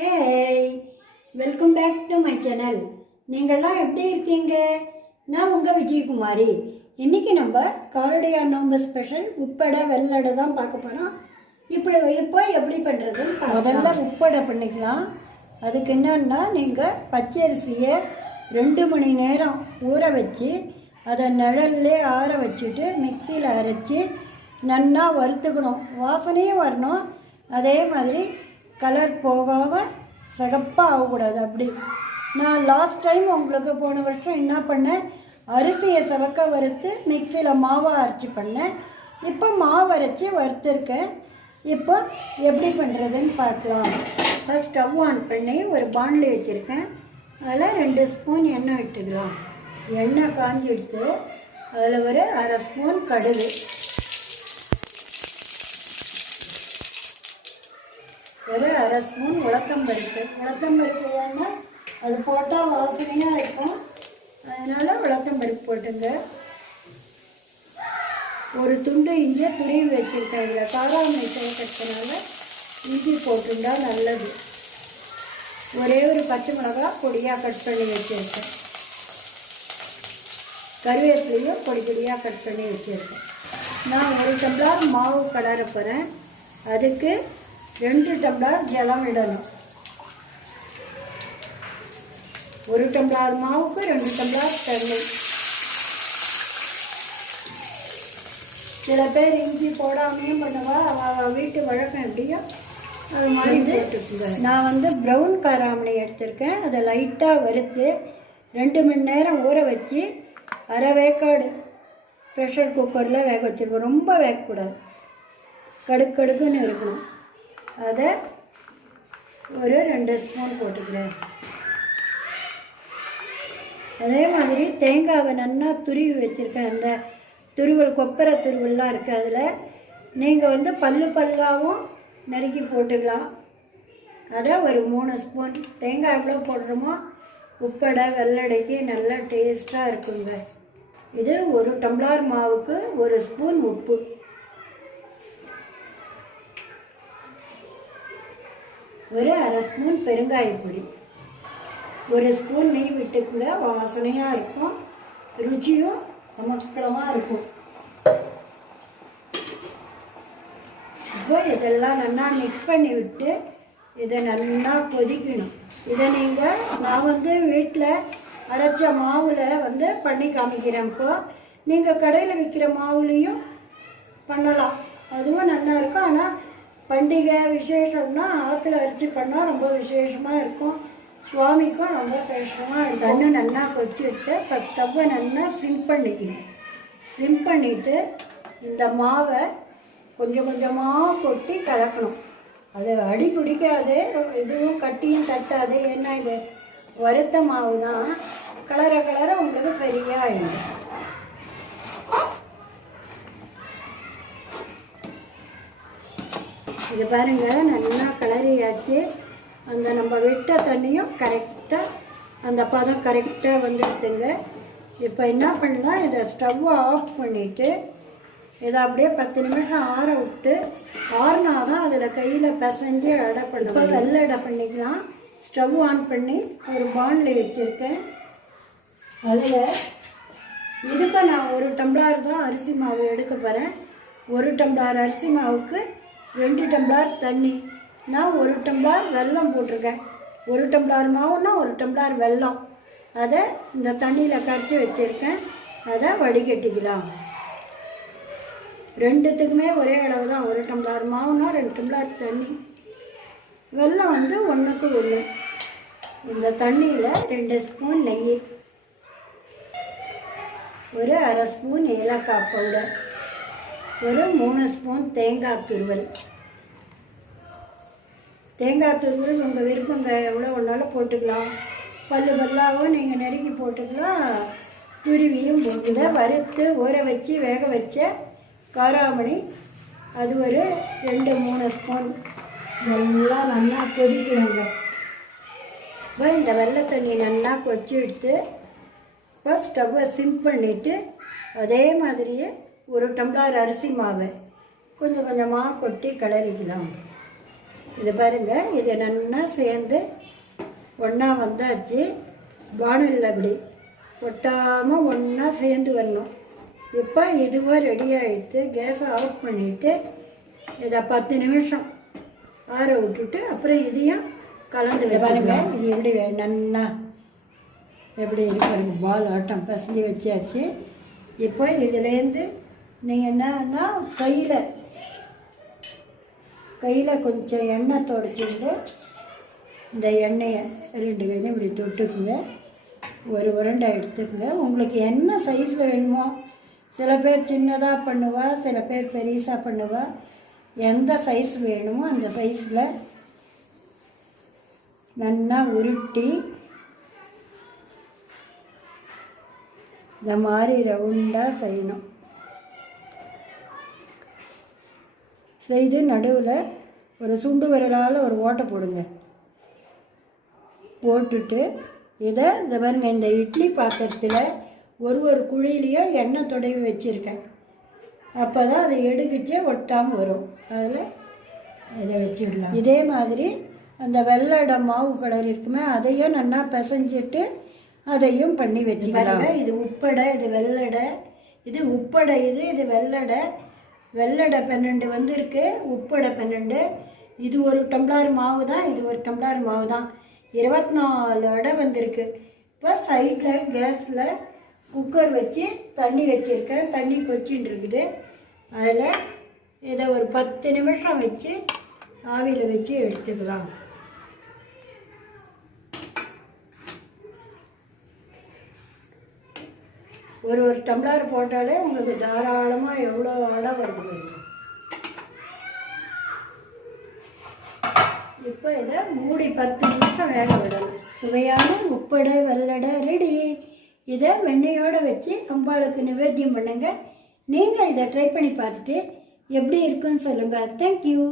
Hey, welcome back to my channel. நீங்கள்லாம் எப்படி இருக்கீங்க? நான் உங்கள் விஜயகுமாரி. இன்றைக்கி நம்ம காரடையான் நோம்பு ஸ்பெஷல் உப்படை வெள்ளடை தான் பார்க்க போகிறோம். இப்போ எப்படி பண்ணுறதுன்னு முதல்ல உப்படை பண்ணிக்கலாம். அதுக்கு என்னன்னா, நீங்கள் பச்சரிசியை 2 மணி நேரம் ஊற வச்சு அதை நிழல்லே ஆற வச்சுட்டு மிக்சியில் அரைச்சி நல்லா வறுத்துக்கணும். வாசனையும் வரணும், அதே மாதிரி கலர் போகாமல் சிகப்பாக ஆகக்கூடாது. அப்படி நான் லாஸ்ட் டைம் உங்களுக்கு போன வருஷம் என்ன பண்ணேன், அரிசியை சிவக்க வறுத்து மிக்சியில் மாவாக அரைச்சி பண்ணேன். இப்போ மாவு அரைச்சி வறுத்துருக்கேன். இப்போ எப்படி பண்ணுறதுன்னு பார்க்கலாம். ஃபஸ்ட் ஸ்டவ் ஆன் பண்ணி ஒரு பாண்டில் வச்சுருக்கேன். அதில் 2 ஸ்பூன் எண்ணெய் விட்டுக்கலாம். எண்ணெய் காஞ்சி எடுத்து அதில் ஒரு 1/2 ஸ்பூன் கடுகு, ஒரு 1/2 ஸ்பூன் உளுத்தம்பருப்பு. உளுத்தம்பருப்பு ஏன்னா அது போட்டால் வாசனையாக இருக்கும், அதனால் உளுத்தம்பருப்பு போட்டுங்க. ஒரு துண்டு இஞ்சியை துருவி வச்சுருக்கேன். இதில் காராமணி சேர்க்கறதுனால இஞ்சி போட்டுருந்தா நல்லது. ஒரே ஒரு பச்சை மிளகா பொடியாக கட் பண்ணி வச்சுருக்கேன். கருவேப்பிலையும் பொடி பொடியாக கட் பண்ணி வச்சுருக்கேன். நான் 1 டம்ளர் மாவு கலர போகிறேன். அதுக்கு 2 டம்ளர் ஜலம் விடணும். 1 டம்ளர் மாவுக்கு 2 டம்ளர் தண்ணி. சில பேர் இஞ்சி போடாமையும் பண்ணுவா, அவள் வீட்டு வழக்கம் எப்படியோ அது மாதிரி போட்டுக்குங்க. நான் ப்ரௌன் காராமணி எடுத்திருக்கேன். அதை லைட்டாக வறுத்து 2 மணி நேரம் ஊற வச்சு அரை வேக்காடு ப்ரெஷர் குக்கரில் வேக வச்சுருக்கோம். ரொம்ப வேகக்கூடாது, கடுக்குன்னு இருக்கணும். அதை ஒரு 2 ஸ்பூன் போட்டுக்கிறேன். அதே மாதிரி தேங்காவை நல்லா துருவி வச்சுருக்கேன். அந்த துருவல், கொப்பரை துருவல்லாம் இருக்குது. அதில் நீங்கள் பல்லாகவும் நறுக்கி போட்டுக்கலாம். அதை ஒரு 3 ஸ்பூன். தேங்காய் எவ்வளோ போடுறோமோ உப்படை வெள்ளடைக்கு நல்லா டேஸ்ட்டாக இருக்குங்க. இது 1 டம்ளர் மாவுக்கு 1 ஸ்பூன் உப்பு, ஒரு 1/2 ஸ்பூன் பெருங்காயப்பொடி, 1 ஸ்பூன் நெய் விட்டுக்குங்க. வாசனையாக இருக்கும், ருச்சியும் அமக்கலமாக இருக்கும். இப்போ இதெல்லாம் நல்லா மிக்ஸ் பண்ணி விட்டு இதை நல்லா கொதிக்கணும். இதை நான் வீட்டில் அரைச்ச மாவில் பண்ணி காமிக்கிறேன். இப்போது நீங்கள் கடையில் விற்கிற மாவுலேயும் பண்ணலாம், அதுவும் நல்லா இருக்கும். ஆனால் பண்டிகை விசேஷம்னா ஆற்றுல அரைச்சி பண்ணால் ரொம்ப விசேஷமாக இருக்கும். சுவாமிக்கும் ரொம்ப விசேஷமாக இருக்கும். தண்ணி நல்லா கொச்சி எடுத்து ஃபஸ்ட் ஸ்டவ்வை நல்லா சிம் பண்ணிக்கணும். சிம் பண்ணிவிட்டு இந்த மாவை கொஞ்சம் கொஞ்சமாக கொட்டி கலக்கணும். அது அடி பிடிக்காது, எதுவும் கட்டியும் தட்டாது. ஏன்னா இது வறுத்த மாவு தான். கலர உங்களுக்கு சரியாக ஆயிடும். இது பாருங்கள், நல்லா கிளறியாச்சு. அந்த நம்ம விட்ட தண்ணியும் கரெக்டாக அந்த பதம் கரெக்டாக வந்துடுதுங்க. இப்போ என்ன பண்ணலாம், இதை ஸ்டவ்வை ஆஃப் பண்ணிவிட்டு இதை அப்படியே 10 நிமிஷம் ஆற விட்டு, ஆறுனா தான் அதில் கையில் பிசைஞ்சு அடை பண்ணுவோம். இப்போ வெள்ளை அடை பண்ணிக்கலாம். ஸ்டவ் ஆன் பண்ணி ஒரு பாண்டில் வச்சுருக்கேன். அதில் இதுக்கு நான் 1 டம்ளர் தான் அரிசி மாவு எடுக்க போகிறேன். 1 டம்ளர் அரிசி மாவுக்கு 2 டம்ளர் தண்ணி. நான் 1 டம்ளர் வெல்லம் போட்டிருக்கேன். 1 டம்ளர் மாவுன்னா 1 டம்ளர் வெல்லம். அதை இந்த தண்ணியில் கரைச்சி வச்சுருக்கேன். அதை வடிகட்டிக்கலாம். 2த்துக்குமே ஒரே அளவு தான். 1 டம்ளர் மாவுனா 2 டம்ளர் தண்ணி. வெல்லம் 1க்கு 1. இந்த தண்ணியில் 2 ஸ்பூன் நெய், ஒரு 1/2 ஸ்பூன் ஏலக்காய் பவுடர், ஒரு 3 ஸ்பூன் தேங்காய் துருவல். தேங்காய் துருவல் உங்கள் விருப்பங்க, எவ்வளோ ஒன்றாலும் போட்டுக்கலாம். பல்லாகவும் நீங்கள் நறுக்கி போட்டுக்கலாம், துருவியும் போட்டு. வறுத்து ஊற வச்சு வேக வச்ச காராமணி அது ஒரு 2-3 ஸ்பூன். எல்லாம் நல்லா கொதிக்கணுங்க. இப்போ இந்த வெள்ளை தண்ணி நல்லா கொச்சி எடுத்து இப்போ ஸ்டவ்வை சிம் பண்ணிவிட்டு அதே மாதிரியே 1 டம்ளர் அரிசி மாவை கொஞ்சம் கொஞ்சமாக கொட்டி கிளறிக்கலாம். இது பாருங்கள், இது நல்லா சேர்ந்து ஒன்றா வந்தாச்சு. வானலில் அப்படி கொட்டாமல் ஒன்றா சேர்ந்து வரணும். இப்போ இதுவாக ரெடி ஆகிட்டு கேஸை ஆஃப் பண்ணிவிட்டு இதை 10 நிமிஷம் ஆற விட்டுட்டு அப்புறம் இதையும் கலந்து பாருங்க. இது எப்படி நன்னா எப்படி பாருங்க, பால் ஆட்டம் பசஞ்சு வச்சாச்சு. இப்போ இதுலேருந்து நீங்கள் என்னன்னா கையில் கொஞ்சம் எண்ணெய் தொடச்சிட்டு இந்த எண்ணெயை 2 கையிலும் இப்படி தொட்டுக்குங்க. ஒரு உருண்டை எடுத்துக்குங்க. உங்களுக்கு என்ன சைஸில் வேணுமோ, சில பேர் சின்னதாக பண்ணுவா, சில பேர் பெருசாக பண்ணுவா. எந்த சைஸ் வேணுமோ அந்த சைஸில் நல்லா உருட்டி இந்த மாதிரி ரவுண்டாக செய்யணும். செய்து நடுவில் ஒரு சுண்டு விரலால் ஒரு ஓட்டை போடுங்க. போட்டுட்டு இதை இந்த பாருங்க, இந்த இட்லி பாத்திரத்தில் ஒரு குழியிலையும் எண்ணெய் தடவி வச்சுருக்கேன். அப்போ தான் அதை எடுக்கிச்சே ஒட்டாமல் வரும். அதில் இதை வச்சுடலாம். இதே மாதிரி அந்த வெள்ளை மாவு கலர் இருக்குமே, அதையும் நல்லா பிசைஞ்சிட்டு அதையும் பண்ணி வச்சுக்கலாம். இது உப்படை, இது வெள்ளடை, இது உப்படை, இது வெள்ளடை. வெள்ளடை 12 வந்திருக்கு, உப்படை 12. இது 1 டம்ளர் மாவு தான், இது 1 டம்ளர் மாவு தான். 24 அடை வந்திருக்கு. இப்போ சைடில் கேஸில் குக்கர் வச்சு தண்ணி வச்சுருக்கேன். தண்ணி கொச்சின்னு இருக்குது. அதில் இதை ஒரு 10 நிமிஷம் வச்சு ஆவியில் வச்சு எடுத்துக்கலாம். ஒரு டம்ளர் போட்டாலே உங்களுக்கு தாராளமாக எவ்வளோ அடை வருது. இப்போ இதை மூடி 10 நிமிஷம் வேக விடணும். சுவையான உப்படை வெள்ளடை ரெடி. இதை வெண்ணெயோடு வச்சு அம்பாளுக்கு நிவேத்தியம் பண்ணுங்கள். நீங்களும் இதை ட்ரை பண்ணி பார்த்துட்டு எப்படி இருக்குன்னு சொல்லுங்கள். தேங்க்யூ.